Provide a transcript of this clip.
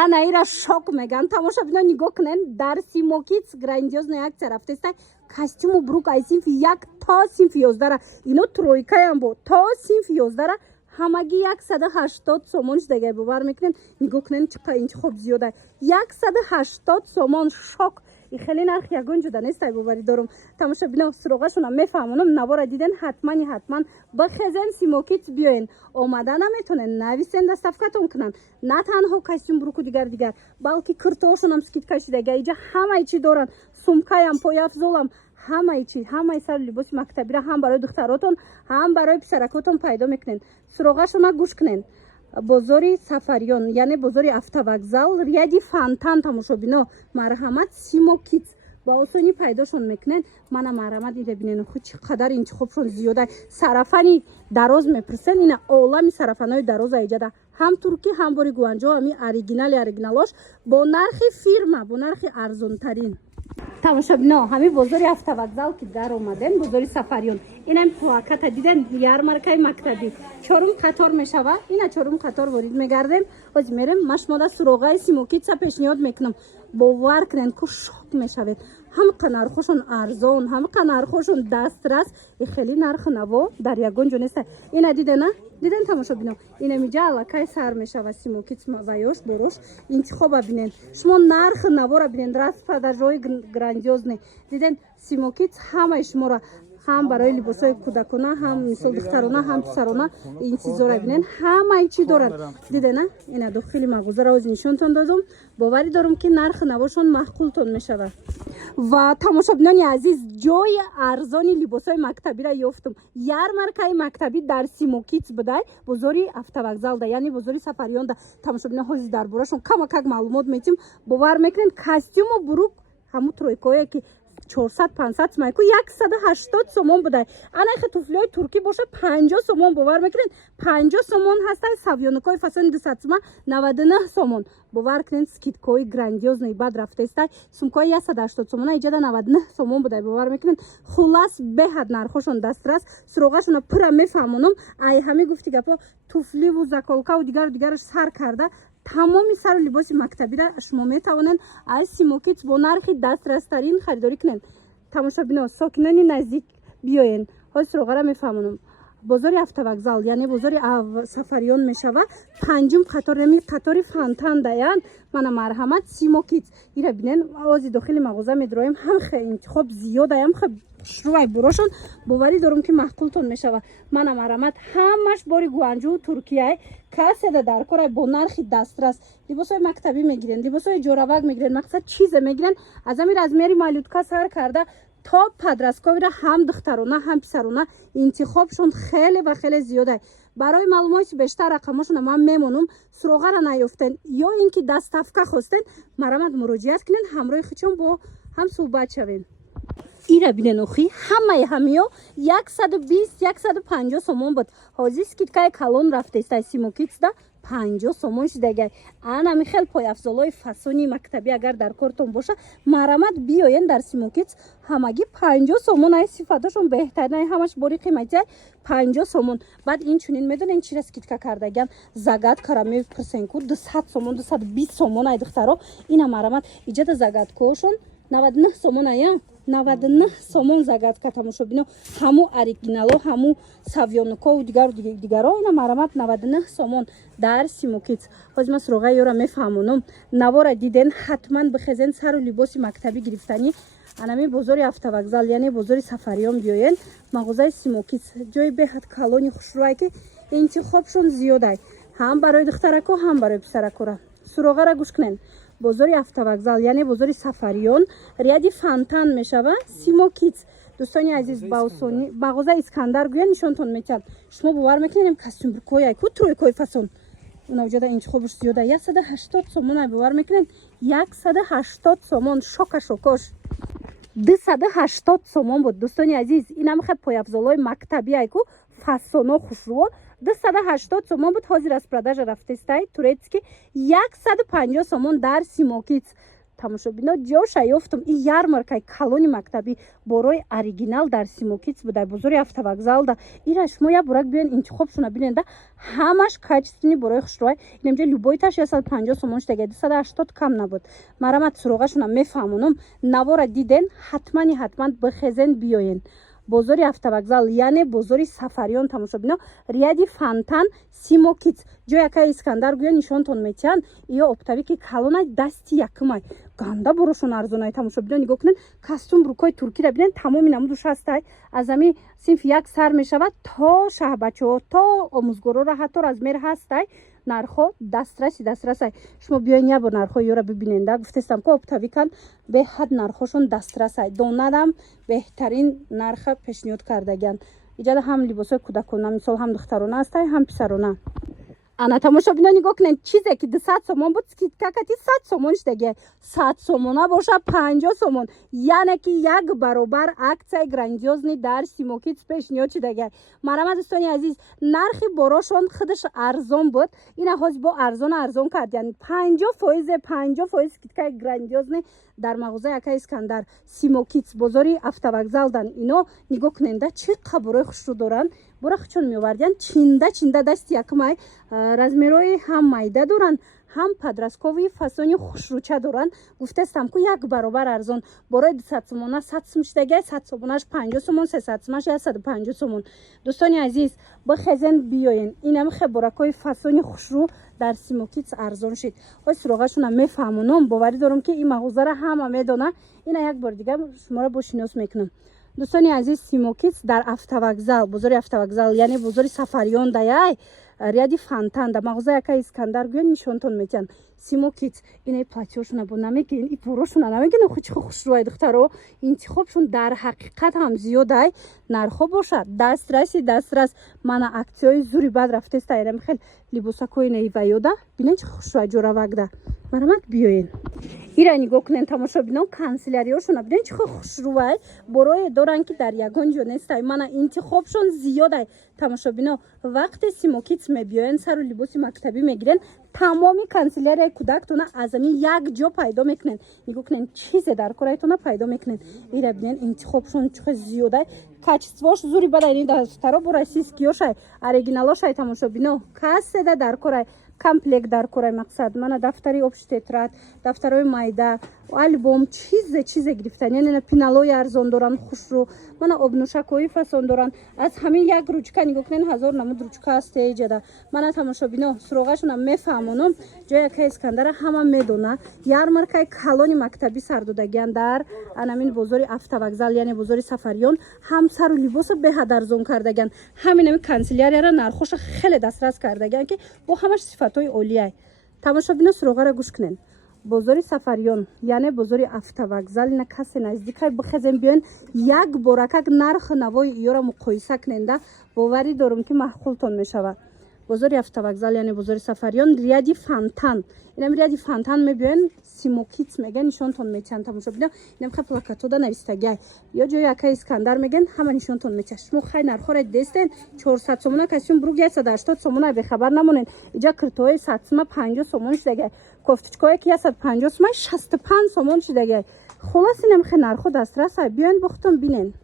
анаира шок меган. Тамошабино нигоҳ кунен, дар Симокиц грандиозная акция рафтаистай. Костюму брук ай синфи 1 то синфи 11 ино тройкаям бо то синфи 11 ҳамаги 180 сомон шудагай бовар мекунен. Нигоҳ кунен чиқа интихоб зиёда 180 сомон. Шок. И хеле нарх ягон ҷуда нестай бовари дорум. Тамошабино суроғашона мефаҳмонам навора диден ҳатман ба хезен Симокиц биёен. Омада наметонен нависен доставкатон кунан. На танҳо костюм бруку дигар балки киртоошонам скидка шудага иҷа ҳамаи чӣ доранд. Сумкаям, пояфзолам, ҳамаи чӣ, ҳамаи сар либоси мактабира ҳам барои духтаротон, ҳам барои писаракотон пайдо мекунен. Суроғашона гӯш кунен. Бозори Сафариён, яъне бозори автовокзал, ряди фонтан тамошобино, марҳамат Симокиц ба осонӣ пайдошон мекунен. Мана марҳамат ида бинен худ чӣ қадар интихобшон зиёда. Сарафани дароз мепурсен, ина олами сарафанои дароза иҷада. Ҳам туркӣ, ҳам бори гуанҷо, ҳами оригиналош бо нархи фирма, бо нархи арзонтарин. Тамошобино, ҳами бозори автовокзал ки дар омаден, бозори Сафариён. Инам плаката диден, ярмаркаи мактабӣ. Чорум қатор мешава, ина чорум қатор ворид мегардем. ҳозир мерем, машмола суроғаи Симокица пешниҳод мекунам. Бовар кунен ку шок мешавед. ҳамақа нархошон арзон, ҳамақа нархошон дастрас. И хеле нархи наво дар ягон ҷо нестай. Ина дидена? Диден тамошобино. Инамиҷа аллакай сар мешава Симокиц ваёш борош. Интихоба бинен. Шумо нархи навора бинен, распродажои грандиозне. Диден Симокиц ҳамаи шуморо ҳам барои либосои кӯдакона, ҳам мисол духтарона, ҳам писарона интизора бинен. Ҳамаи чӣ доранд. Дидена? Ина дохили мағозаро ҳозир нишонтон додам. боварӣ дорум ки нархи навошон маъқултон мешавад. Ва тамошобинони азиз, ҷои арзони либосои мактабиро ёфтум. Ярмаркаи мактабӣ дар Симокиц будай, бозори автовокзалда, яъне бозори Сафариёнда. Тамошобино ҳозир дар борашон камакак маълумот метим. Бовар мекунен костюму бурук ҳаму тройкое ки 400-500 сомон, 180 сомон будай. Анахе туфлиҳои туркӣ бошад 50 сомон бовар мекунен. 50 сомон ҳастай, савёнакои фасони 200 сомон 99 сомон. Бовар кунен скидкои грандиознаи бад рафтаистай. Сумкои 180 сомон иҷада 99 сомон будай бовар мекунен. Хулас беҳад нархошон дастрас. Суроғашона пура мефаҳмонам. Ай ҳами гуфти гапо туфливу заколкаву дигараш сар карда. тамоми сару либоси мактабиро шумо метавонед аз Симокиц бо нархи дастрастарин харидорӣ кунед. Тамошобино, сокинони наздик биёен. ҳозир суроғаро мефаҳмонам. бозори автовокзал, яъне бозори Сафариён мешава. Панҷум қатор, яъне қатори фонтан даян. Мана марҳамат Симокиц. Ира бинен, ҳозир дохили мағоза медроем. ҳамхе интихоб зиёда, ҳамхе шурӯъи бурошон. боварӣ дорум ки маъқултон мешава. Мана марҳамат ҳамаш бори гуанҷӯ Туркияй. каседа дар корай бо нархи дастрас. либосои мактабӣ мегирен, либосои ҷоравак мегирен, мақсад чизе мегирен. Аз ҳами размери малютка сар карда то подростковира ҳам духтарона, ҳам писарона интихобшон хеле ва хеле зиёда. барои маълумоти бештар рақамошона ман мемонам. суроғара наёфтен ё ин ки доставка хостен, марҳамат муроҷиат кунен, ҳамроҳи худшон бо ҳам суҳбат шавен. ира бинен охи ҳамаи ҳамиё 120-150 сомон буд. ҳозир скидкаи калон рафтаистай Симокицда 50 сомон шудагай. анами хел пояфзолои фасони мактабӣ агар дар кортон боша, марҳамат биёен дар Симокиц. ҳамагӣ 50 сомон. ай сифаташон беҳтарин, ай ҳамаш бори қимати 50 сомон. баъд инчунин медонен чира скидка кардаган загаткара мепурсен ку 200 сомон, 220 сомон. ай духтаро, ина марҳамат иҷада загаткаошон 99 сомон ая. 99 сомон загадка. тамошобино, ҳаму оригинало, ҳаму савёнакову дигаро ина марҳамат 99 сомон дар Симокиц. ҳозир ман суроғаи ёро мефаҳмонам. навора диден, ҳатман бихезен сару либоси мактабӣ гирифтанӣ. анами бозори автовокзал, яъне бозори Сафариён биёен. мағозаи Симокиц ҷои беҳад калони хушрӯай ки интихобшон зиёдай, ҳам барои духтарако, ҳам барои писаракора. суроғара гӯш кунен. бозори автовокзал, яъне бозори Сафариён, ряди фонтан мешава Симокиц. дӯстони азиз, ба осонӣ мағозаи Искандар гӯя нишонтон метиҳад. шумо бовар мекунед костюмбуркояй ку тройкои фасон. унаҷода интихобш зиёда 180 сомон ай бовар мекунед. 180 сомон. шокош 280 сомон буд. дӯстони азиз, инамхе пояфзолои мактабӣ ай ку фасоно хушрӯ 280 сомон буд. ҳозир аз продажа рафтаистай турецки 150 сомон дар Симокиц. тамошобино ҷоша ёфтам ин ярмаркаи калони мактаби борои оригинал дар Симокиц буда бозори автовокзалда ира шумо як бурак биён интихоб шуна биненда ҳамаш качествени борои хушрӯай инамҷа любойташ 150 сомон штаги 280 кам набуд марамат суроғашуна мефаҳмонам навора диден ҳатман бихезен биёен бозори автовокзал яъне бозори сафариён тамошобино рияди фонтан Симокиц ҷо якай Искандар гӯя нишонтон метиҳан ё оптавики калонай дасти якумай ганда борошон арзонай тамошобино нигоҳ кунед костюм брукои туркиро бинед тамоми намудуш ҳастай аз ами синфи як сар мешавад то шаҳбачаҳо то омӯзгорора ҳатто размер ҳастай нархо дастрасай шумо биёин як бор нархои ёра бибиненда гуфтестам ки оптавикан беҳад нархошон дастрасай донадам беҳтарин нарха пешниҳод кардагиан иҷада ҳам либосои кӯдакона мисол ҳам духтарона ҳастай ҳам писарона ана тамошобино нигоҳ кунед чизе ки 200 сомон буд скидкакати 100 сомон штаги 100 сомона боша 50 сомон яъне ки як баробар аксияи грандиозни дар Симокиц пешниҳод шудаги марамат дӯстони азиз нархи борошон худаш арзон буд ина ҳози бо арзон кардиан 50% скидкаи грандиозни дар мағозаи якай Искандар Симокиц бозори автовокзалдан ино нигоҳ куненда чӣ қаборои хушрӯ доранд борахчон меовардиан чинда дасти якумай размерои ҳам майда доранд ҳам подросткови фасони хушрӯча доранд гуфтастам ки як баробар арзон борои 200 сомона 100 сом штаги 100 сомонаш 50 сомон 300 сомонаш 150 сомон дӯстони азиз бихезен биёен инам хеборакои фасони хушрӯ дар Симокиц арзон шид ҳои суроғашуна мефаҳмонам боварӣ дорам ки ин мағозара ҳама медона ина як бор дига шуморо бошинос мекунам дӯстони азиз Симокиц дар автовокзал бозори автовокзал яъне бозори сафариён даяй рияди фонтан дар мағозаи якай Искандар гӯя нишонтон метиҳан Симокиц инаи платёшуна бо намегирин и борошуна намегирин хуч хушрӯай духтаро интихобшун дар ҳақиқат ҳам зиёдай нархо бошад дастрас мана аксияҳои зури бад рафтеста ирам хел либосакои наиваёда бинен чи хушрӯай ҷоравакда марамат биёен ира нигоҳ кунен тамошобинон канцелярияшуна бинен чихо хушрӯай борое доранд ки дар ягон ҷо нестай мана интихобшон зиёдай тамошобино вақте Симокиц мебиёен сару либоси мактабӣ мегирен тамоми канцелярияи кӯдактона аз ами як ҷо пайдо мекунен нигоҳ кунен чизе дар корайтона пайдо мекунен ира бинен интихобшон чихо зиёдай качествош зури бада ини дафтаро бо российскиёшай оригиналошай тамошобино касседа дар корай комплект дар корай мақсад мана дафтари обши тетрад дафтарои майда альбом чизе гирифтан яъне пиналои арзон доранд хушрӯ мана обнӯшакҳои фасон доранд аз ҳамин як ручка нигоҳ кунен 1000 намуд ручка аст эҷада мана тамошобино суроғашуна мефаҳмонам ҷои якай Искандара ҳама медона ярмаркаи калони мактабӣ сардодагиан дар анамин бозори автовокзал яъне бозори сафариён ҳам сару либосо беҳад арзон кардагиан ҳаминами канцелярияро нархоша хеле дастрас кардагиан ки бо ҳамаш сифатҳои олияй тамошобино суроғаро гӯш кунен бозори сафариён яъне бозори автовокзал ина касе наздикай бихезен биёен як боракак нархи навои иёра муқоиса куненда боварӣ дорам ки маъқултон мешавад бозори автовокзал яъне бозори сафариён рияди фонтан инам рияди фонтан мебиёен Симокиц меган нишонтон метиҳанд тамошобино инам хай плакатода навистагиай ё ҷои якай Искандар меган ҳама нишонтон метиҳад шумо хай нархоро дестен 400 сомона костюм брук 180 сомона бехабар намонен иҷа киртои 100 сома 50 сомон шудагиай кофточкое ки 150 сома 65 сомон шудагиай хулас инам хай нархо дастрасай биёен бухтон бинен